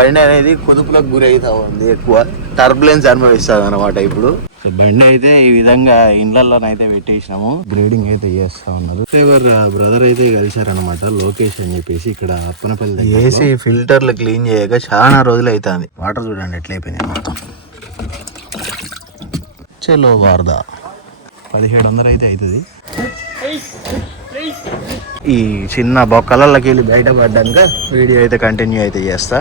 బండి అనేది కుదుపులకు గురవుతా ఉంది, ఎక్కువ టర్బులెన్స్ అనుభవిస్తుంది అనమాట. ఇప్పుడు బండి అయితే ఈ విధంగా ఇండ్లలోనైతే పెట్టేసినాము, గ్రేడింగ్ అయితే చేస్తా ఉన్నారు. బ్రదర్ అయితే కలిసారనమాట, లోకేష్ అని చెప్పేసి ఇక్కడ అప్పనపల్లి ఏసీ ఫిల్టర్లు క్లీన్ చేయక చాలా రోజులు అవుతుంది. వాటర్ చూడండి ఎట్లయిపోయినాయి మొత్తం. చలో వారదా 1700 అయితే అవుతుంది. ఈ చిన్న బొక్కలకి వెళ్ళి బయటపడ్డాక వీడియో అయితే కంటిన్యూ అయితే చేస్తా.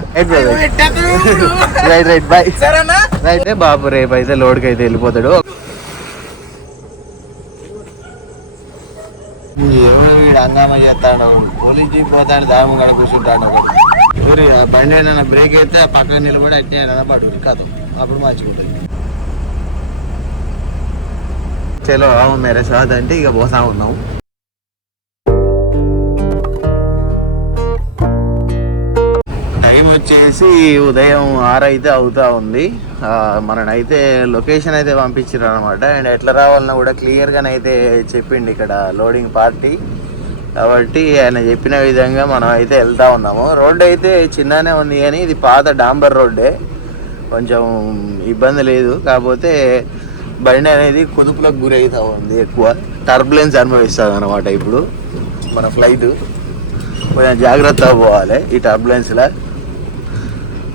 Right bye. రైట్ బాబు రేపు అయితే లోడ్కి అయితే వెళ్ళిపోతాడు. ఎవరు వీడు హంగామా చేస్తాడు, పోలీస్ జీప్ పోతాడు, దాము గడ కూర్చుంటాడు. ఎవరు బండి అయినా బ్రేక్ అయితే పక్కన నిలబడి అట్టే అయినా పడు కాదు, అప్పుడు మార్చుకుంటాడు. చలో మేరే సాద్ అంటే ఇక పోతా ఉన్నాం. టైం వచ్చేసి ఉదయం 6 అయితే అవుతా ఉంది. మననైతే లొకేషన్ అయితే పంపించారు అనమాట. అండ్ ఎట్లా రావాలన్నా కూడా క్లియర్గానైతే చెప్పిండి ఇక్కడ లోడింగ్ పార్టీ. కాబట్టి ఆయన చెప్పిన విధంగా మనం అయితే వెళ్తా ఉన్నాము. రోడ్డు అయితే చిన్ననే ఉంది కానీ ఇది పాత డాంబర్ రోడ్డే, కొంచెం ఇబ్బంది లేదు. కాకపోతే బండి అనేది కుదుపులకు గురవుతా ఉంది, ఎక్కువ టర్బులెన్స్ అనుభవిస్తుంది అనమాట. ఇప్పుడు మన ఫ్లైట్ కొంచెం జాగ్రత్తగా పోవాలి. ఈ టర్బులెన్స్లో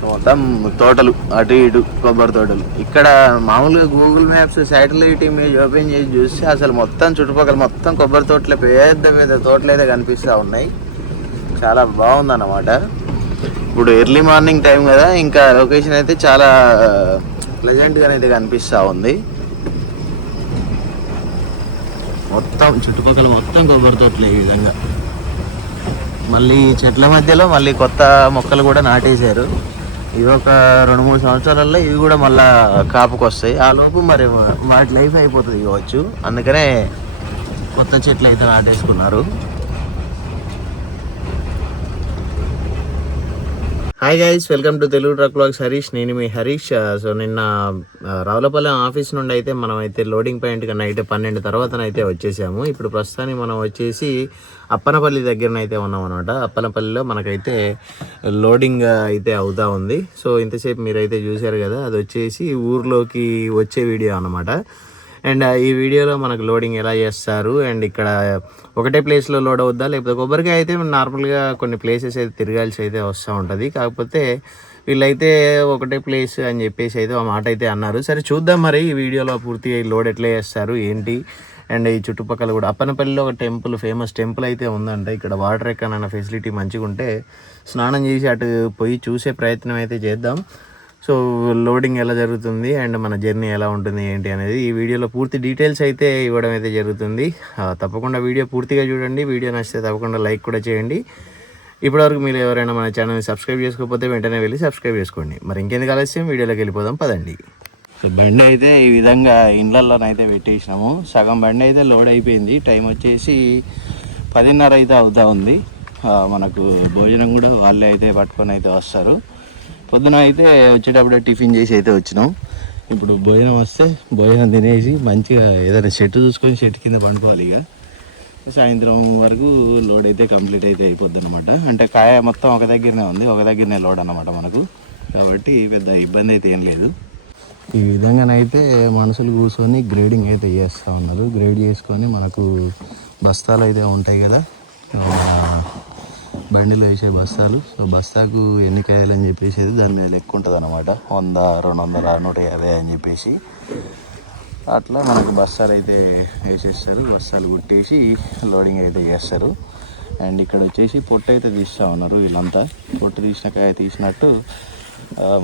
మొత్తం తోటలు అటు ఇటు కొబ్బరి తోటలు. ఇక్కడ మామూలుగా Google maps satellite image open చేసి చూస్తే అసలు మొత్తం చుట్టుపక్కల మొత్తం కొబ్బరి తోటలు, పెద్ద పెద్ద తోటలు అయితే కనిపిస్తూ ఉన్నాయి. చాలా బాగుందన్నమాట. ఇప్పుడు ఎర్లీ మార్నింగ్ టైం కదా, ఇంకా లొకేషన్ అయితే చాలా ప్లెజెంట్గా అయితే కనిపిస్తూ ఉంది. మొత్తం చుట్టుపక్కల మొత్తం కొబ్బరి తోటలు ఈ విధంగా. మళ్ళీ చెట్ల మధ్యలో మళ్ళీ కొత్త మొక్కలు కూడా నాటేశారు. ఇవి ఒక 2-3 సంవత్సరాలలో ఇవి కూడా మళ్ళీ కాపుకు వస్తాయి. ఆ లోపు మరి వాటి లైఫ్ అయిపోతుంది కావచ్చు, అందుకనే కొత్త చెట్లు అయితే నాటేసుకున్నారు. Hi guys, welcome to Telugu truck vlogs Harish. నేను మీ హరీష్. సో నిన్న రావులపల్లెం ఆఫీస్ నుండి అయితే మనం అయితే లోడింగ్ పాయింట్ కన్నా అయితే 12 తర్వాతనైతే వచ్చేసాము. ఇప్పుడు ప్రస్తుతానికి మనం వచ్చేసి అప్పనపల్లి దగ్గరనైతే ఉన్నాం అనమాట. అప్పనపల్లిలో మనకైతే లోడింగ్ అయితే అవుతా ఉంది. సో ఇంతసేపు మీరైతే చూశారు కదా, అది వచ్చేసి ఊర్లోకి వచ్చే వీడియో అనమాట. అండ్ ఈ వీడియోలో మనకు లోడింగ్ ఎలా చేస్తారు, అండ్ ఇక్కడ ఒకటే ప్లేస్లో లోడ్ అవుద్దా, లేకపోతే కొబ్బరికాయ అయితే నార్మల్గా కొన్ని ప్లేసెస్ అయితే తిరగాల్సి అయితే వస్తూ ఉంటుంది. కాకపోతే వీళ్ళైతే ఒకటే ప్లేస్ అని చెప్పేసి అయితే ఆ మాట అయితే అన్నారు. సరే చూద్దాం మరి ఈ వీడియోలో పూర్తిగా లోడ్ ఎట్లా చేస్తారు ఏంటి. అండ్ ఈ చుట్టుపక్కల కూడా అప్పనపల్లిలో ఒక టెంపుల్, ఫేమస్ టెంపుల్ అయితే ఉందంట. ఇక్కడ వాటర్ ఎక్కడైనా ఫెసిలిటీ మంచిగా ఉంటే స్నానం చేసి అటు పోయి చూసే ప్రయత్నం అయితే చేద్దాం. సో లోడింగ్ ఎలా జరుగుతుంది అండ్ మన జర్నీ ఎలా ఉంటుంది ఏంటి అనేది ఈ వీడియోలో పూర్తి డీటెయిల్స్ అయితే ఇవ్వడం అయితే జరుగుతుంది. తప్పకుండా వీడియో పూర్తిగా చూడండి. వీడియో నచ్చితే తప్పకుండా లైక్ కూడా చేయండి. ఇప్పటివరకు మీరు ఎవరైనా మన ఛానల్ని సబ్స్క్రైబ్ చేసుకోకపోతే వెంటనే వెళ్ళి సబ్స్క్రైబ్ చేసుకోండి. మరి ఇంకెందుకు ఆలస్యం, వీడియోలోకి వెళ్ళిపోదాం పదండి. సో బండి అయితే ఈ విధంగా ఇండ్లలోనైతే పెట్టేసినాము. సగం బండి అయితే లోడ్ అయిపోయింది. టైం వచ్చేసి 10:30 అయితే అవుతా ఉంది. మనకు భోజనం కూడా వాళ్ళే అయితే పట్టుకొని అయితే వస్తారు. పొద్దున అయితే వచ్చేటప్పుడే టిఫిన్ చేసి అయితే వచ్చినాం. ఇప్పుడు భోజనం వస్తే భోజనం తినేసి మంచిగా ఏదైనా షెడ్ చూసుకొని షెడ్ కింద పండుకోవాలి. ఇక సాయంత్రం వరకు లోడ్ అయితే కంప్లీట్ అయితే అయిపోద్ది అనమాట. అంటే కాయ మొత్తం ఒక దగ్గరనే ఉంది, ఒక దగ్గరనే లోడ్ అన్నమాట మనకు. కాబట్టి పెద్ద ఇబ్బంది అయితే ఏం లేదు. ఈ విధంగానైతే మనుషులు కూర్చొని గ్రేడింగ్ అయితే చేస్తూ ఉన్నారు. గ్రేడ్ చేసుకొని మనకు బస్తాలు అయితే ఉంటాయి కదా, బండిలో వేసే బస్తాలు. సో బస్తాకు ఎన్ని కాయాలని చెప్పేసి దాని మీద లెక్క ఉంటుంది అనమాట. 100, 200, 150 అని చెప్పేసి అట్లా మనకు బస్తాలు అయితే వేసేస్తారు. బస్తాలు కుట్టేసి లోడింగ్ అయితే చేస్తారు. అండ్ ఇక్కడ వచ్చేసి పొట్టు అయితే తీస్తూ ఉన్నారు వీళ్ళంతా. పొట్టు తీసిన కాయ తీసినట్టు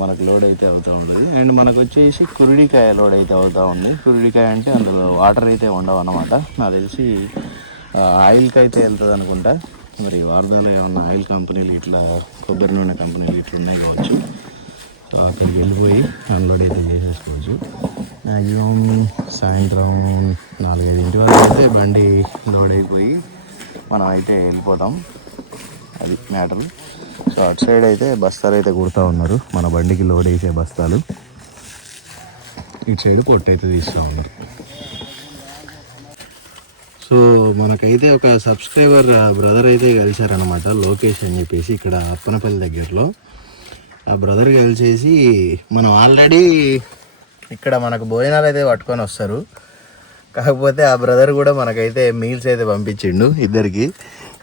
మనకు లోడ్ అయితే అవుతూ ఉంటుంది. అండ్ మనకు వచ్చేసి కురుడికాయ లోడ్ అయితే అవుతూ ఉంది. కురుడికాయ అంటే అందులో వాటర్ అయితే ఉండవు అన్నమాట. నాకు తెలిసి ఆయిల్కి అయితే వెళ్తుంది అనుకుంటా. మరి వారదాలో ఏమన్నా ఆయిల్ కంపెనీలు ఇట్లా కొబ్బరి నూనె కంపెనీలు ఇట్లా ఉన్నాయి కావచ్చు. సో అక్కడికి వెళ్ళిపోయి అన్లోడ్ అయితే చేసేసుకోవచ్చు. మ్యాక్సిమం సాయంత్రం 4-5 వరకు అయితే బండి లోడ్ అయిపోయి మనం అయితే వెళ్ళిపోతాం. అది మ్యాటర్. సో అటు సైడ్ అయితే బస్తాలు అయితే కుడుతూ ఉన్నారు, మన బండికి లోడ్ వేసే బస్తాలు. ఇటు సైడ్ పొట్టు అయితే తీస్తూ ఉన్నారు. సో మనకైతే ఒక సబ్స్క్రైబర్ బ్రదర్ అయితే కలిశారనమాట, లోకేష్ అని చెప్పేసి ఇక్కడ అప్పనపల్లి దగ్గరలో. ఆ బ్రదర్ కలిసేసి మనం ఆల్రెడీ ఇక్కడ మనకు భోజనాలు అయితే పట్టుకొని వస్తారు. కాకపోతే ఆ బ్రదర్ కూడా మనకైతే మీల్స్ అయితే పంపించిండు ఇద్దరికి.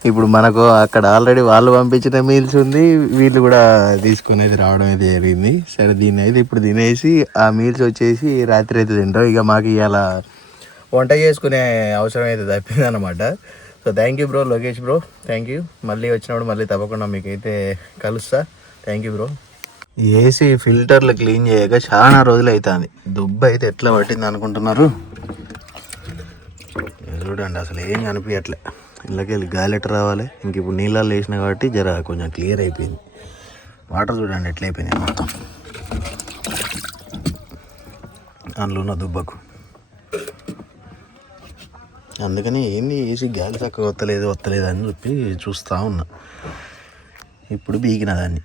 ఇప్పుడు మనకు అక్కడ ఆల్రెడీ వాళ్ళు పంపించిన మీల్స్ ఉంది, వీళ్ళు కూడా తీసుకొని అయితే రావడం అయితే జరిగింది. సరే దీన్ని అయితే ఇప్పుడు తినేసి ఆ మీల్స్ వచ్చేసి రాత్రి అయితే తింటాం. ఇక మాకు ఇవాళ వంట చేసుకునే అవసరం అయితే తప్పింది అనమాట. So thank you bro, Lokesh bro, thank you. మళ్ళీ వచ్చినప్పుడు మళ్ళీ తప్పకుండా మీకైతే కలుస్తా. Thank you bro. ఏసీ ఫిల్టర్లు క్లీన్ చేయక చాలా రోజులు అవుతుంది. దుబ్బ అయితే ఎట్లా పట్టింది అనుకుంటున్నారు? చూడండి, అసలు ఏం కనిపించట్లే. ఇళ్ళకి వెళ్ళి గాలి ఎట్లా రావాలి. ఇంక ఇప్పుడు నీళ్ళల్లో వేసినా కాబట్టి జర కొంచెం క్లియర్ అయిపోయింది. వాటర్ చూడండి ఎట్లా అయిపోయినాయి మొత్తం అందులో ఉన్న దుబ్బకు. అందుకని ఏంది ఏసీ గాలి చక్కగా వస్తలేదు అని చెప్పి చూస్తూ ఉన్నా. ఇప్పుడు బీకిన దాన్ని.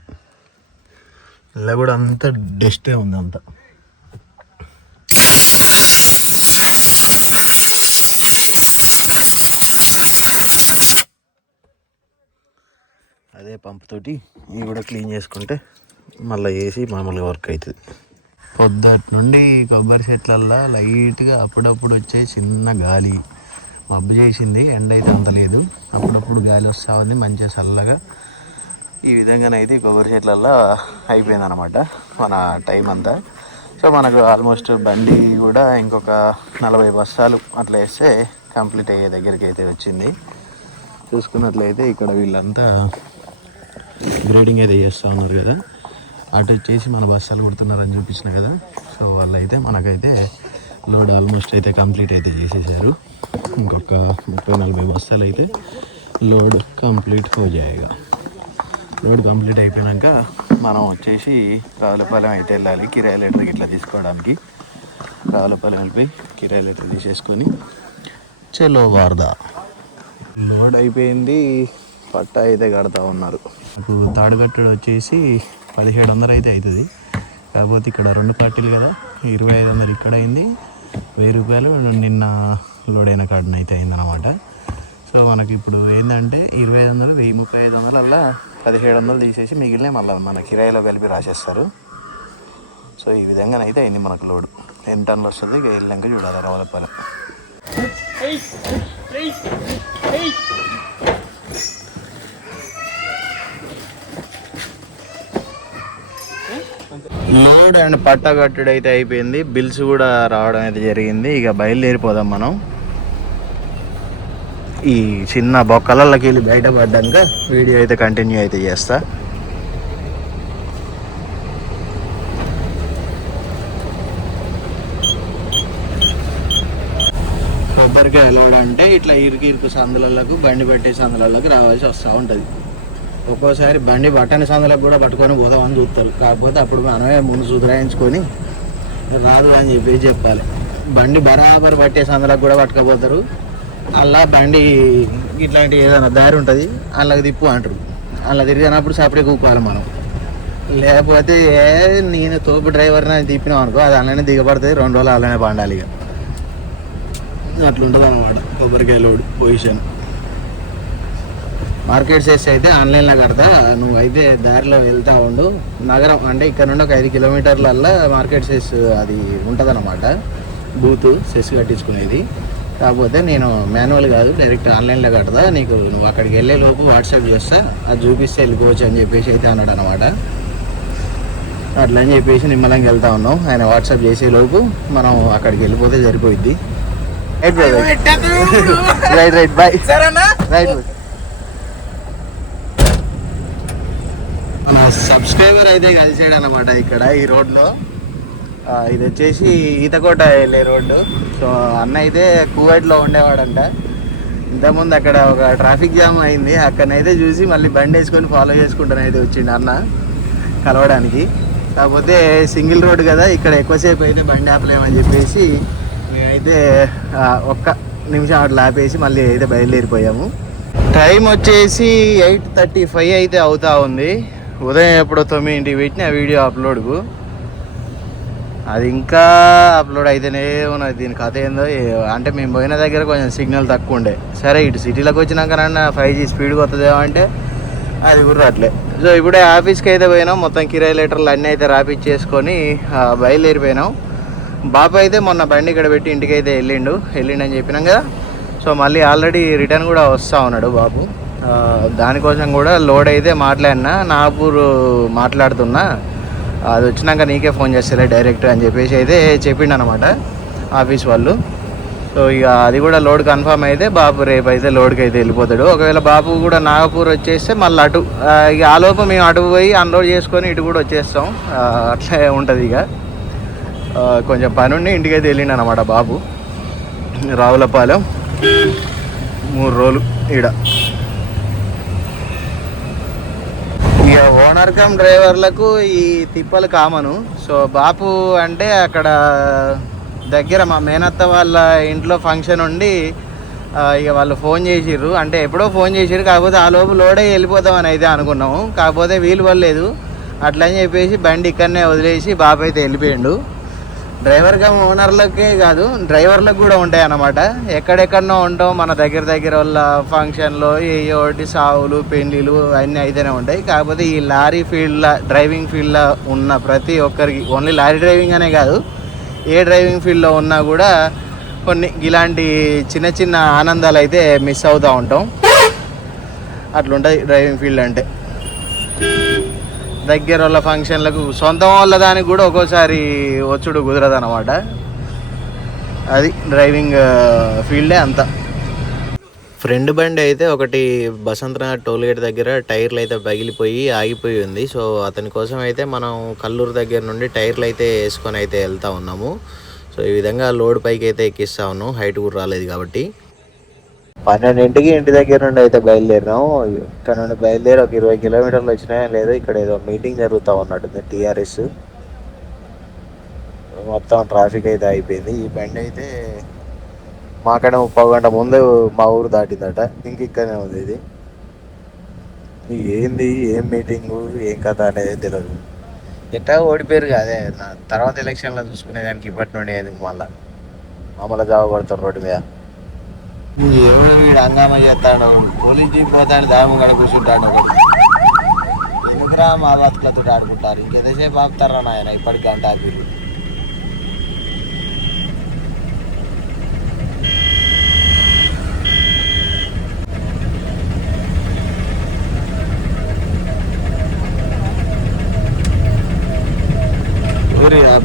ఇలా కూడా అంతా డస్టే ఉంది అంతా. అదే పంప్ తోటి ఇవి కూడా క్లీన్ చేసుకుంటే మళ్ళీ వేసి మామూలుగా వర్క్ అవుతుంది. పొద్దుటి నుండి కొబ్బరి చెట్లల్లో లైట్గా అప్పుడప్పుడు వచ్చే చిన్న గాలి మబ్బు చేసింది. ఎండ అయితే అంత లేదు, అప్పుడప్పుడు గాలి వస్తూ ఉంది మంచిగా చల్లగా. ఈ విధంగానైతే కొబ్బరి చెట్లల్లో అయిపోయింది అనమాట మన టైం అంతా. సో మనకు ఆల్మోస్ట్ బండి కూడా ఇంకొక 40 బస్తాలు అట్లా వేస్తే కంప్లీట్ అయ్యే దగ్గరికి అయితే వచ్చింది. చూసుకున్నట్లయితే ఇక్కడ వీళ్ళంతా గ్రేడింగ్ అయితే చేస్తూ ఉన్నారు కదా, అటు వచ్చేసి మన బస్తాలు కుడుతున్నారని చూపించిన కదా. సో వాళ్ళైతే మనకైతే లోడ్ ఆల్మోస్ట్ అయితే కంప్లీట్ అయితే చేసేసారు. ఇంకొక 30-40 బస్తాలు అయితే లోడ్ కంప్లీట్ హో జాయేగా. లోడ్ కంప్లీట్ అయిపోయాక మనం వచ్చేసి రావులపాలెం అయితే వెళ్ళాలి కిరాయి లెటర్ ఇట్లా తీసుకోవడానికి. రావులపాలెం వెళ్ళిపోయి కిరాయి లెటర్ తీసేసుకొని చలో వారదా. లోడ్ అయిపోయింది, పట్టా అయితే కడతా ఉన్నారు. నాకు తాడుగట్టుడు వచ్చేసి 1700 అయితే అవుతుంది. కాకపోతే ఇక్కడ 2 పార్టీలు కదా, 2500 ఇక్కడ అయింది, 1000 రూపాయలు నిన్న లోడ్ అయిన కార్డున అయితే అయిందనమాట. సో మనకి ఇప్పుడు ఏంటంటే 2500, 1035 అలా 1700 తీసేసి మిగిలిన మళ్ళీ మన కిరాయిలో కలిపి రాసేస్తారు. సో ఈ విధంగానైతే అయింది మనకు లోడ్. ఎన్ని టన్నులు వస్తుంది ఇక వెళ్ళాక చూడాలి రావులపాలెం. లోడ్ అండ్ పట్టా కట్టుడు అయితే అయిపోయింది, బిల్స్ కూడా రావడం అయితే జరిగింది. ఇక బయలుదేరిపోదాం మనం. ఈ చిన్న బొక్కలకి వెళ్ళి బయటపడ్డాక వీడియో అయితే కంటిన్యూ అయితే చేస్తా. కొబ్బరికాయ లోడ్ అంటే ఇట్లా ఇరుకు సందులకు బండి పట్టే సందులకు రావాల్సి వస్తూ ఉంటుంది. ఒక్కోసారి బండి బట్టని సందులకు కూడా పట్టుకొని పోదామని చూస్తారు. కాకపోతే అప్పుడు మనమే ముందు సుధరాయించుకొని రాదు అని చెప్పి చెప్పాలి. బండి బరాబర్ పట్టే సందులకు కూడా పట్టుకపోతారు. అలా బండి ఇట్లాంటి ఏదైనా దారి ఉంటుంది అల్లకి తిప్పు అంటారు. అలా తిరిగినప్పుడు సపరేట్ కూకోవాలి మనం. లేకపోతే నేను తోపు డ్రైవర్ని తిప్పినాం అనుకో, అది అలానే దిగబడుతుంది, 2 రోజులు అలానే పండాలి. ఇక అట్లుంటుంది అన్నమాట కొబ్బరికాయ లోడ్ పొజిషన్. మార్కెట్ సేస్ అయితే ఆన్లైన్లో కడతా, నువ్వు అయితే దారిలో వెళ్తూ ఉండు. నగరం అంటే ఇక్కడ నుండి ఒక 5 కిలోమీటర్లల్లో మార్కెట్ సేస్ అది ఉంటుందన్నమాట, బూత్ సెస్ కట్టించుకునేది. కాకపోతే నేను మాన్యువల్ కాదు, డైరెక్ట్ ఆన్లైన్లో కడతా. నీకు నువ్వు అక్కడికి వెళ్ళే లోపు వాట్సాప్ చేస్తా, అది చూపిస్తే వెళ్ళిపోవచ్చు అని చెప్పేసి అయితే అన్నాడు అనమాట. అట్లా అని చెప్పేసి నిమ్మలంగా వెళ్తా ఉన్నాం. ఆయన వాట్సాప్ చేసే లోపు మనం అక్కడికి వెళ్ళిపోతే సరిపోయిద్ది. Right right bye right. మన సబ్స్క్రైబర్ అయితే కలిసాడు అనమాట ఇక్కడ ఈ రోడ్లో. ఇది వచ్చేసి ఈతకోట వెళ్ళే రోడ్డు. సో అన్న అయితే కువైట్లో ఉండేవాడంట. ఇంతకుముందు అక్కడ ఒక ట్రాఫిక్ జామ్ అయింది, అక్కడనైతే చూసి మళ్ళీ బండి వేసుకొని ఫాలో చేసుకుంటానైతే వచ్చిండు అన్న కలవడానికి. కాకపోతే సింగిల్ రోడ్ కదా, ఇక్కడ ఎక్కువసేపు అయితే బండి ఆపలేమని చెప్పేసి మేమైతే 1 నిమిషం అట్లా ఆపేసి మళ్ళీ అయితే బయలుదేరిపోయాము. టైం వచ్చేసి 8:35 అయితే అవుతా ఉంది. ఉదయం ఎప్పుడో 9ంటికి పెట్టిన వీడియో అప్లోడ్కు, అది ఇంకా అప్లోడ్ అయితేనే ఉన్నది. దీని కథ ఏందో అంటే మేము పోయిన దగ్గర కొంచెం సిగ్నల్ తక్కువ ఉండే. సరే ఇటు సిటీలోకి వచ్చినాక 5G స్పీడ్గా వస్తుందేమో అంటే అది కూడా అట్లే. సో ఇప్పుడే ఆఫీస్కి అయితే పోయినాం, మొత్తం కిరాయి లెటర్లు అన్నీ అయితే రాపిచ్చేసుకొని బయలుదేరిపోయినాం. బాబు అయితే మొన్న బండి ఇక్కడ పెట్టి ఇంటికి అయితే వెళ్ళిండని చెప్పినాం కదా. సో మళ్ళీ ఆల్రెడీ రిటర్న్ కూడా వస్తూ ఉన్నాడు బాబు. దానికోసం కూడా లోడ్ అయితే మాట్లాడినా, నాగపూర్ మాట్లాడుతున్నా, అది వచ్చినాక నీకే ఫోన్ చేస్తలే డైరెక్ట్ అని చెప్పేసి అయితే చెప్పిండు అనమాట ఆఫీస్ వాళ్ళు. సో ఇక అది కూడా లోడ్ కన్ఫర్మ్ అయితే బాబు రేపు అయితే లోడ్కి అయితే వెళ్ళిపోతాడు. ఒకవేళ బాబు కూడా నాగపూర్ వచ్చేస్తే మళ్ళీ అటు ఇక ఆలోపు మేము అటు పోయి అన్లోడ్ చేసుకొని ఇటు కూడా వచ్చేస్తాం. అట్లా ఉంటుంది. ఇక కొంచెం పని ఉండి ఇంటికి అయితే వెళ్ళిండు అనమాట బాబు. రావులపాలెం 3 రోజులు ఈడ. ఇక ఓనర్ కమ్ డ్రైవర్లకు ఈ తిప్పలు కామను. సో బాపు అంటే అక్కడ దగ్గర మా మేనత్త వాళ్ళ ఇంట్లో ఫంక్షన్ ఉండి ఇక వాళ్ళు ఫోన్ చేసిర్రు, అంటే ఎప్పుడో ఫోన్ చేసిర్రు, కాకపోతే ఆ లోపు లోడే వెళ్ళిపోతామని అయితే అనుకున్నాము. కాకపోతే వీలు పడలేదు. అట్లా అని చెప్పేసి బండి ఇక్కడనే వదిలేసి బాబు అయితే వెళ్ళిపోయిండు. డ్రైవర్ కమ్ ఓనర్లకే కాదు, డ్రైవర్లకు కూడా ఉంటాయి అన్నమాట. ఎక్కడెక్కడనో ఉంటాం, మన దగ్గర వాళ్ళ ఫంక్షన్లో ఒకటి సావులు పెళ్ళిళ్ళు అన్నీ అయితేనే ఉంటాయి. కాకపోతే ఈ లారీ ఫీల్డ్లో డ్రైవింగ్ ఫీల్డ్లో ఉన్న ప్రతి ఒక్కరికి, ఓన్లీ లారీ డ్రైవింగ్ అనే కాదు, ఏ డ్రైవింగ్ ఫీల్డ్లో ఉన్నా కూడా కొన్ని ఇలాంటి చిన్న చిన్న ఆనందాలు అయితే మిస్ అవుతూ ఉంటాం. అట్లుంటుంది డ్రైవింగ్ ఫీల్డ్ అంటే. దగ్గర వాళ్ళ ఫంక్షన్లకు, సొంతం వాళ్ళ దానికి కూడా ఒక్కోసారి వచ్చుడు కుదరదు అనమాట. అది డ్రైవింగ్ ఫీల్డే అంతా. ఫ్రెండ్ బండి అయితే ఒకటి బసంతనగర్ టోల్గేట్ దగ్గర టైర్లు అయితే పగిలిపోయి ఆగిపోయి ఉంది. సో అతని కోసం అయితే మనం కల్లూరు దగ్గర నుండి టైర్లు అయితే వేసుకొని అయితే వెళ్తూ ఉన్నాము. సో ఈ విధంగా లోడ్ పైకి అయితే ఎక్కిస్తా ఉన్నాం, హైట్ కూడా రాలేదు కాబట్టి. 12ంటికి ఇంటి దగ్గర నుండి అయితే బయలుదేరినాము. ఇక్కడ నుండి బయలుదేరి ఒక 20 కిలోమీటర్లు వచ్చినాయో లేదో ఇక్కడ ఏదో మీటింగ్ జరుగుతూ ఉన్నట్టుంది, టీఆర్ఎస్. మొత్తం ట్రాఫిక్ అయితే అయిపోయింది. ఈ బండి అయితే మాకన్నా 30 గంట ముందు మా ఊరు దాటిందట, ఇంక ఇక్కడనే ఉంది. ఇది ఏంది, ఏం మీటింగు, ఏం కథ అనేది తెలియదు. ఎట్టా ఓడిపోయారు కాదే, తర్వాత ఎలక్షన్లో చూసుకునేదానికి ఇప్పటి నుండి ఎందుకు మళ్ళీ మామూలు జాబ్ కొడతారు రోడ్డు మీద. ఎవరు వీడు హంగామా చేస్తాడు, పోలీస్ జీప్ పోతాడు, దాము కడ కూర్చుంటాడు. ఎందుకురా మా బతుకులతో ఆడుకుంటారు, ఇంకెంతసేపు ఆపుతారా నాయన, ఇప్పటికి గంట ఆపి.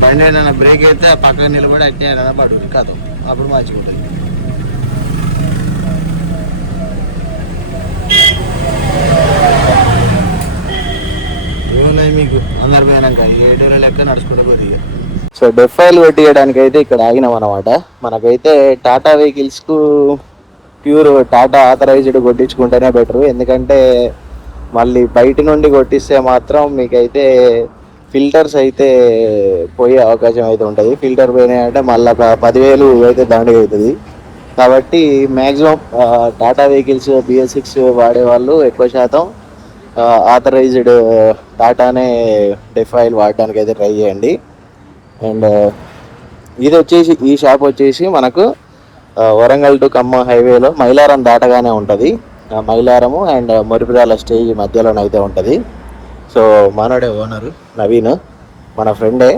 బండి ఏదైనా బ్రేక్ అయితే పక్కన నిలబడి అట్టే అయినా పడు కాదు, అప్పుడు మార్చుకుంటుంది. మీకు అందరు పోయినాక 7 లెక్క నడుచుకుంటూ పోయి. సో డెఫైల్ పెట్టియడానికి అయితే ఇక్కడ ఆగినాం అనమాట. మనకైతే టాటా వెహికల్స్కు ప్యూర్ టాటా ఆథరైజ్డ్ కొట్టించుకుంటేనే బెటరు. ఎందుకంటే మళ్ళీ బయట నుండి కొట్టిస్తే మాత్రం మీకైతే ఫిల్టర్స్ అయితే పోయే అవకాశం అయితే ఉంటుంది. ఫిల్టర్ పోయినాయంటే మళ్ళీ 10,000 అయితే దండగా అవుతుంది. కాబట్టి మ్యాక్సిమం టాటా వెహికల్స్ BS6 వాడేవాళ్ళు ఎక్కువ శాతం ఆథరైజ్డ్ టాటానే డెఫైల్ వాడడానికి అయితే ట్రై చేయండి. అండ్ ఇది వచ్చేసి, ఈ షాప్ వచ్చేసి మనకు వరంగల్ టు ఖమ్మం హైవేలో మైలారం దాటగానే ఉంటుంది. మైలారము అండ్ మురిపిరాల స్టేజ్ మధ్యలోనైతే ఉంటుంది. సో మనోడే ఓనరు నవీన్, మన ఫ్రెండే.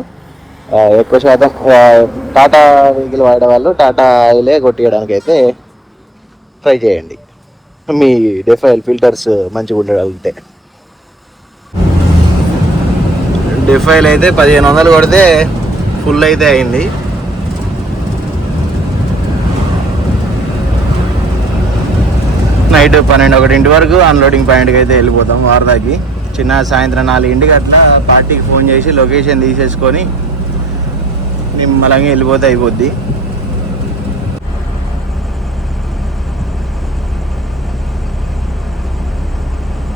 ఎక్కువ శాతం టాటా వెహికల్ వాడేవాళ్ళు టాటా ఆయిలే కొట్టియడానికి అయితే ట్రై చేయండి, మీ డెఫైల్ ఫిల్టర్స్ మంచిగా ఉండగలిగితే. డెఫైల్ అయితే 1500 కొడితే ఫుల్ అయితే అయింది. నైట్ 12-1 వరకు అన్లోడింగ్ పాయింట్కి అయితే వెళ్ళిపోతాం వారదాకి. చిన్న సాయంత్రం 4 అట్లా పార్టీకి ఫోన్ చేసి లొకేషన్ తీసేసుకొని నిమ్మలంగా వెళ్ళిపోతే అయిపోద్ది.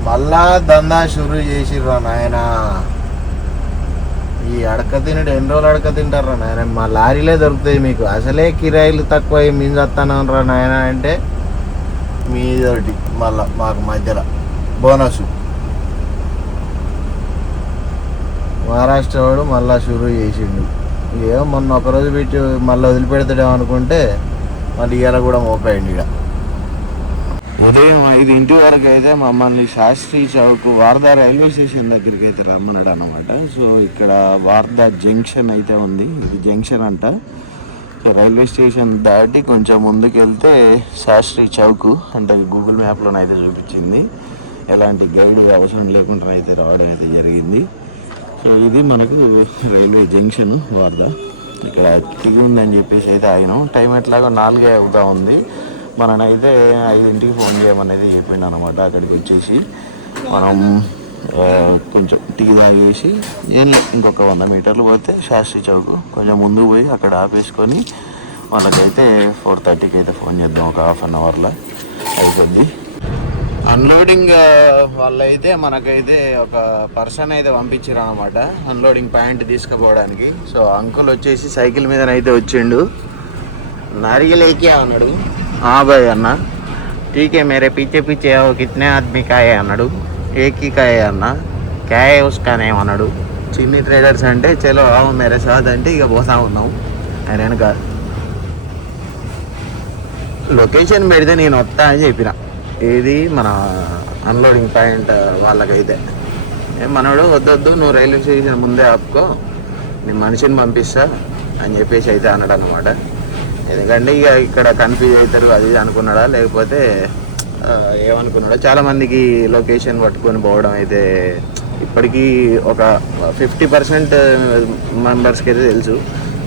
మళ్ళా దందా షురూ చేసిర్రా నాయన. ఈ అడక తినడు ఎన్ని రోజులు అడక తింటారా నాయన, మా లారీలే దొరుకుతాయి మీకు, అసలే కిరాయిలు తక్కువ మేము వస్తాను రా నాయన అంటే మీదొకటి మళ్ళా మాకు మధ్యలో బోనస్. మహారాష్ట్ర వాడు మళ్ళీ షురూ చేసిండు. ఏమో మొన్న ఒకరోజు పెట్టి మళ్ళీ వదిలిపెడతాడేమో అనుకుంటే మళ్ళీ ఇవాళ కూడా మోపాయండి. ఇక ఉదయం 5 వరకు అయితే మమ్మల్ని శాస్త్రి చౌక్ వార్దా రైల్వే స్టేషన్ దగ్గరికి అయితే రమ్మన్నాడు అనమాట. సో ఇక్కడ వార్దా జంక్షన్ అయితే ఉంది, ఇది జంక్షన్ అంట. సో రైల్వే స్టేషన్ దాటి కొంచెం ముందుకు వెళ్తే శాస్త్రి చౌక్ అంటే గూగుల్ మ్యాప్లోనైతే చూపించింది. ఎలాంటి గైడ్ అవసరం లేకుండా అయితే రావడం అయితే జరిగింది. సో ఇది మనకు రైల్వే జంక్షన్ వార్దా. ఇక్కడ తిరిగి ఉందని చెప్పేసి అయితే ఆయన టైం ఎట్లాగో 4 అవుతా ఉంది. మననైతే 5ంటికి ఫోన్ చేయమనేది చెప్పిండు అనమాట. అక్కడికి వచ్చేసి మనం కొంచెం టీ తాగేసి ఇంకొక 100 మీటర్లు పోతే శాస్త్రి చౌక్ కొంచెం ముందుకు పోయి అక్కడ ఆపేసుకొని వాళ్ళకైతే 4:30కి అయితే ఫోన్ చేద్దాం. ఒక హాఫ్ అన్ అవర్లో అయిపోద్ది. అన్లోడింగ్ వాళ్ళైతే మనకైతే ఒక పర్సన్ అయితే పంపించారు అనమాట అన్లోడింగ్ పాయింట్ తీసుకుపోవడానికి. సో అంకుల్ వచ్చేసి సైకిల్ మీదనైతే వచ్చిండు. నారిగలేకి అన్నాడు. బాయ్ అన్న ఠీకే మేరే పీచే పీచే కితనే ఆద్మీ కాయే అన్నాడు. ఏకీ కాయే అన్న క్యాయే ఉస్కానే అన్నాడు. చిన్ని ట్రేడర్స్ అంటే చలో మేరే సాద్ అంటే ఇక పోతా ఉన్నాం. ఆయన వెనక లొకేషన్ పెడితే నేను వస్తా అని చెప్పిన. ఏది మన అన్లోడింగ్ పాయింట్ వాళ్ళకైతే మనోడు వద్దొద్దు నువ్వు రైల్వే స్టేషన్ ముందే ఆపుకో, నేను మనిషిని పంపిస్తా అని చెప్పేసి అయితే అన్నాడు అనమాట. ఎందుకంటే ఇక ఇక్కడ కన్ఫ్యూజ్ అవుతారు అది అనుకున్నాడా లేకపోతే ఏమనుకున్నాడో. చాలామందికి లొకేషన్ పట్టుకొని పోవడం అయితే ఇప్పటికీ ఒక 50% మెంబర్స్కి అయితే తెలుసు.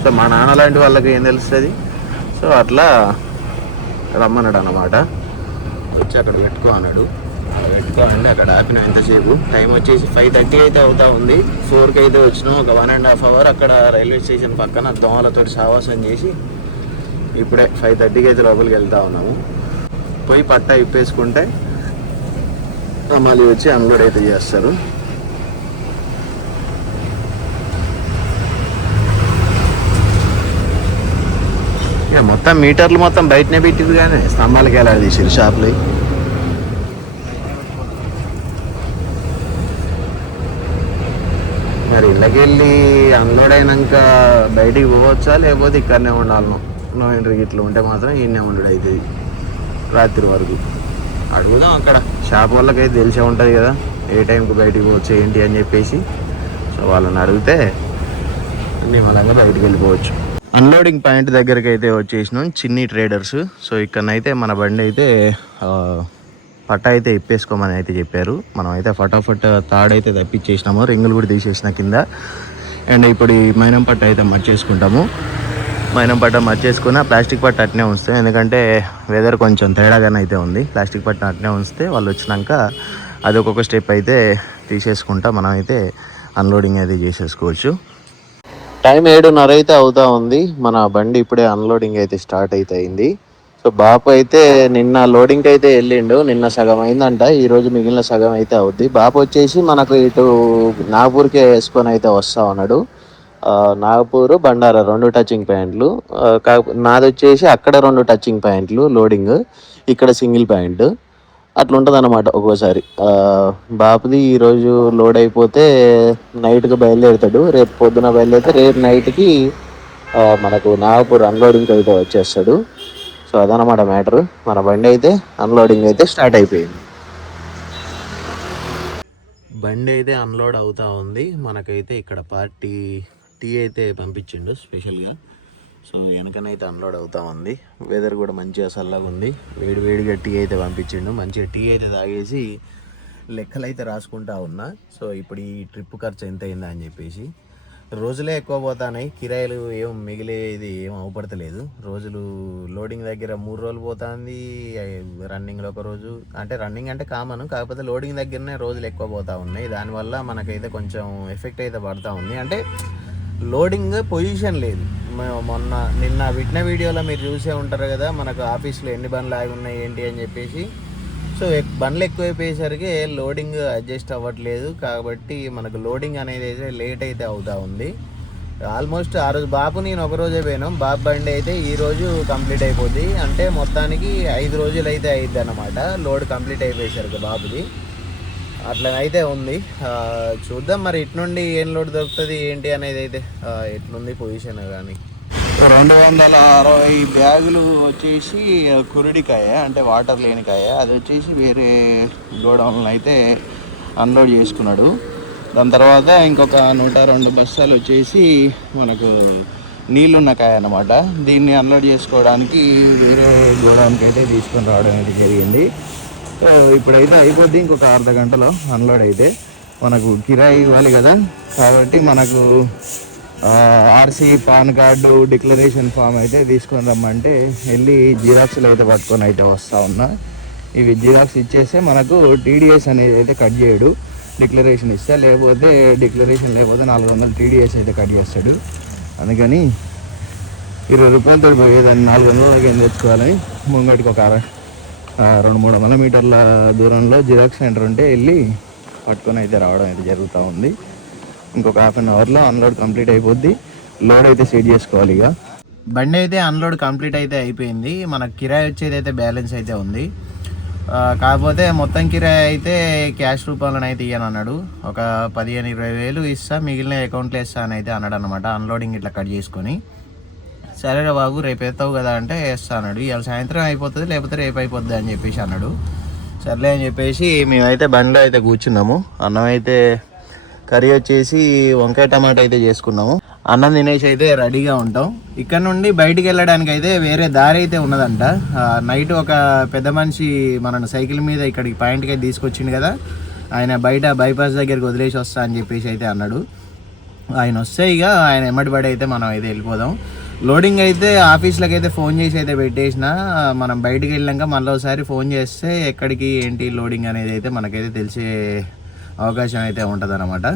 సో మా నాన్న లాంటి వాళ్ళకి ఏం తెలుస్తుంది. సో అట్లా రమ్మన్నాడు అన్నమాట. వచ్చి అక్కడ పెట్టుకో అన్నాడు. పెట్టుకోవాలంటే అక్కడ ఆపిన ఎంతసేపు టైం వచ్చేసి 5:30 అయితే అవుతా ఉంది. 4కి అయితే వచ్చినాం. ఒక 1.5 అవర్ అక్కడ రైల్వే స్టేషన్ పక్కన దోమలతో సావాసం చేసి ఇప్పుడే 5:30కి అయితే లోపలికి వెళ్తా ఉన్నాము. పోయి పట్టా ఇప్పేసుకుంటే మళ్ళీ వచ్చి అన్లోడ్ అయితే చేస్తారు. ఇక మొత్తం మీటర్లు మొత్తం బయటనే పెట్టింది కానీ స్తంభాలకి వెళ్ళాలి తీసిరు షాపులు. మరి ఇళ్ళకి వెళ్ళి అన్లోడ్ అయినాక బయటికి పోవచ్చా లేకపోతే ఇక్కడనే ఉండాలను. నో ఎంట్రీ ఇట్లా ఉంటే మాత్రం ఈయనే ఉండడు అవుతుంది రాత్రి వరకు. అడుగుదాం అక్కడ షాప్ వాళ్ళకైతే తెలిసే ఉంటుంది కదా ఏ టైంకి బయటికి పోవచ్చు ఏంటి అని చెప్పేసి. సో వాళ్ళని అడిగితే నిమ్మలంగా బయటికి వెళ్ళిపోవచ్చు. అన్లోడింగ్ పాయింట్ దగ్గరికి అయితే వచ్చేసినాం, చిన్ని ట్రేడర్స్. సో ఇక్కడనైతే మన బండి అయితే పట్టా అయితే ఇప్పేసుకోమని అయితే చెప్పారు. మనం అయితే ఫటాఫట్ తాడైతే తప్పించేసినాము, రింగులు కూడా తీసేసిన కింద. అండ్ ఇప్పుడు ఈ మైనం పట్ట అయితే మర్చేసుకుంటాము. మైనం పట్ట మర్చేసుకుని ప్లాస్టిక్ పట్ట అట్నే ఉంచుతాం, ఎందుకంటే వెదర్ కొంచెం తేడాగానే అయితే ఉంది. ప్లాస్టిక్ పట్ట అట్నే ఉంచితే వాళ్ళు వచ్చినాక అది ఒక్కొక్క స్టెప్ అయితే తీసేసుకుంటా మనం అయితే అన్లోడింగ్ అయితే చేసేసుకోవచ్చు. టైం 7:30 అయితే అవుతా ఉంది. మన బండి ఇప్పుడే అన్లోడింగ్ అయితే స్టార్ట్ అయితే అయింది. సో బాపు అయితే నిన్న లోడింగ్కి అయితే వెళ్ళిండు. నిన్న సగం అయిందంట, ఈరోజు మిగిలిన సగం అయితే అవుద్ది. బాపు వచ్చేసి మనకు ఇటు నాగపూర్కే వేసుకొని అయితే వస్తా ఉన్నాడు. నాగపూర్ బండారా 2 టచింగ్ పాయింట్లు. నాది వచ్చేసి అక్కడ 2 టచింగ్ పాయింట్లు లోడింగ్, ఇక్కడ సింగిల్ పాయింట్. అట్లా ఉంటుంది అన్నమాట ఒక్కోసారి. బాపుది ఈరోజు లోడ్ అయిపోతే నైట్కి బయలుదేరుతాడు. రేపు పొద్దున బయలుదేరితే రేపు నైట్కి మనకు నాగపూర్ అన్లోడింగ్కి అయితే వచ్చేస్తాడు. సో అదనమాట మ్యాటర్. మన బండి అయితే అన్లోడింగ్ అయితే స్టార్ట్ అయిపోయింది. బండి అయితే అన్లోడ్ అవుతా ఉంది. మనకైతే ఇక్కడ పార్టీ టీ అయితే పంపించిండు స్పెషల్గా. సో వెనకనైతే అన్లోడ్ అవుతా ఉంది. వెదర్ కూడా మంచిగా చల్లగా ఉంది. వేడిగా టీ అయితే పంపించిండు. మంచిగా టీ అయితే తాగేసి లెక్కలు అయితే రాసుకుంటా ఉన్నా. సో ఇప్పుడు ఈ ట్రిప్ ఖర్చు ఎంత అయిందా అని చెప్పేసి. రోజులే ఎక్కువ పోతున్నాయి, కిరాయిలు ఏం మిగిలేది ఏం అవపడతలేదు. రోజులు లోడింగ్ దగ్గర 3 రోజులు పోతుంది, రన్నింగ్లో 1 రోజు. అంటే రన్నింగ్ అంటే కామన్, కాకపోతే లోడింగ్ దగ్గరనే రోజులు ఎక్కువ పోతూ ఉన్నాయి. దానివల్ల మనకైతే కొంచెం ఎఫెక్ట్ అయితే పడుతూ ఉంది. అంటే లోడింగ్ పొజిషన్ లేదు. నిన్న విట్న వీడియోలో మీరు చూసే ఉంటారు కదా మనకు ఆఫీస్లో ఎన్ని బండ్లు ఆగి ఉన్నాయి ఏంటి అని చెప్పేసి. సో బండ్లు ఎక్కువైపోయేసరికి లోడింగ్ అడ్జస్ట్ అవ్వట్లేదు. కాబట్టి మనకు లోడింగ్ అనేది అయితే లేట్ అయితే అవుతూ ఉంది. ఆల్మోస్ట్ ఆ రోజు బాపు నేను ఒక రోజే పోయినాం. బాబు బండి అయితే ఈరోజు కంప్లీట్ అయిపోద్ది. అంటే మొత్తానికి 5 రోజులు అయితే అయిద్ది అన్నమాట లోడ్ కంప్లీట్ అయిపోయేసరికి బాబుది. అట్లనైతే ఉంది. చూద్దాం మరి ఇటు నుండి ఏం లోడ్ దొరుకుతుంది ఏంటి అనేది అయితే ఎట్లుంది పొజిషన్ కానీ. 260 బ్యాగులు వచ్చేసి కురుడికాయ, అంటే వాటర్ లేని కాయ. అది వచ్చేసి వేరే గోడౌన్లో అయితే అన్లోడ్ చేసుకున్నాడు. దాని తర్వాత ఇంకొక 102 బస్తాలు వచ్చేసి మనకు నీళ్ళున్న కాయ అన్నమాట. దీన్ని అన్లోడ్ చేసుకోవడానికి వేరే గోడౌన్కి అయితే తీసుకొని రావడం అయితే జరిగింది. సో ఇప్పుడైతే అయిపోద్ది, ఇంకొక అర్ధ గంటలో అన్లోడ్ అయితే. మనకు కిరాయి ఇవ్వాలి కదా, కాబట్టి మనకు RC, PAN card, declaration form అయితే తీసుకొని రమ్మంటే వెళ్ళి జిరాక్స్లు అయితే పట్టుకొని అయితే వస్తూ ఉన్నా. ఇవి జిరాక్స్ ఇచ్చేస్తే మనకు టీడీఎస్ అనేది అయితే కట్ చేయడు, డిక్లరేషన్ ఇస్తే. లేకపోతే డిక్లరేషన్ లేకపోతే 400 టీడీఎస్ అయితే కట్ చేస్తాడు. అందుకని 20 రూపాయలతో పోయేదాన్ని 400 ఏం తెచ్చుకోవాలని ముంగటికి ఒక 200-300 మీటర్ల దూరంలో జిరాక్స్ సెంటర్ ఉంటే వెళ్ళి పట్టుకొని అయితే రావడం అయితే జరుగుతూ ఉంది. ఇంకొక హాఫ్ అన్ అవర్లో అన్లోడ్ కంప్లీట్ అయిపోద్ది. లోడ్ అయితే సెట్ చేసుకోవాలి. ఇక బండి అయితే అన్లోడ్ కంప్లీట్ అయితే అయిపోయింది. మనకు కిరాయి వచ్చేది అయితే బ్యాలెన్స్ అయితే ఉంది. కాకపోతే మొత్తం కిరాయి అయితే క్యాష్ రూపంలోనే అయితే ఇయ్యను అన్నాడు. ఒక 15-20 వేలు ఇస్తా, మిగిలిన అకౌంట్లో ఇస్తా అని అయితే అన్నాడు అనమాట. అన్లోడింగ్ ఇట్లా కట్ చేసుకొని. సరేరా బాబు రేపు ఎత్తావు కదా అంటే వేస్తా అన్నాడు. ఇవాళ సాయంత్రం అయిపోతుంది, లేకపోతే రేపు అయిపోద్ది అని చెప్పేసి అన్నాడు. సర్లే అని చెప్పేసి మేమైతే బండిలో అయితే కూర్చున్నాము. అన్నం అయితే కర్రీ వచ్చేసి వంకాయ టమాటా అయితే చేసుకున్నాము. అన్నం తినేసి అయితే రెడీగా ఉంటాం. ఇక్కడ నుండి బయటికి వెళ్ళడానికి అయితే వేరే దారి అయితే ఉన్నదంట. నైట్ ఒక పెద్ద మనిషి మనను సైకిల్ మీద ఇక్కడికి పాయింట్కి అయితే తీసుకొచ్చిండు కదా, ఆయన బయట బైపాస్ దగ్గరికి వదిలేసి వస్తా అని చెప్పేసి అయితే అన్నాడు. ఆయన వస్తే ఇక ఆయన ఎమ్మటి పడి అయితే మనం అయితే వెళ్ళిపోదాం. లోడింగ్ అయితే ఆఫీస్లోకి అయితే ఫోన్ చేసి అయితే పెట్టేసిన. మనం బయటికి వెళ్ళాక మళ్ళీ ఒకసారి ఫోన్ చేస్తే ఎక్కడికి ఏంటి లోడింగ్ అనేది అయితే మనకైతే తెలిసే అవకాశం అయితే ఉంటుంది అన్నమాట.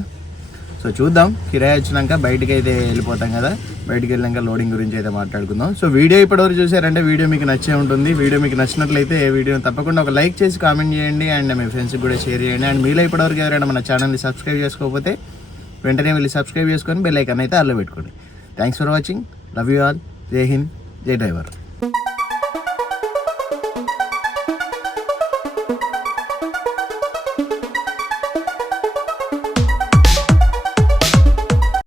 సో చూద్దాం, కిరాయి వచ్చినాక బయటికి అయితే వెళ్ళిపోతాం కదా, బయటికి వెళ్ళాక లోడింగ్ గురించి అయితే మాట్లాడుకుందాం. సో వీడియో ఇప్పటివరకు చూసారంటే వీడియో మీకు నచ్చే ఉంటుంది. వీడియో మీకు నచ్చినట్లయితే వీడియోని తప్పకుండా ఒక లైక్ చేసి కామెంట్ చేయండి, అండ్ మీ ఫ్రెండ్స్కి కూడా షేర్ చేయండి. అండ్ మీలో ఇప్పటివరకు ఎవరైనా మన ఛానల్ని సబ్స్క్రైబ్ చేసుకోకపోతే వెంటనే వెళ్ళి సబ్స్క్రైబ్ చేసుకొని బెల్ ఐకాన్ అయితే ఆల్లో పెట్టుకోండి. Thanks for watching. Love you all. జై హింద్, జై డ్రైవర్.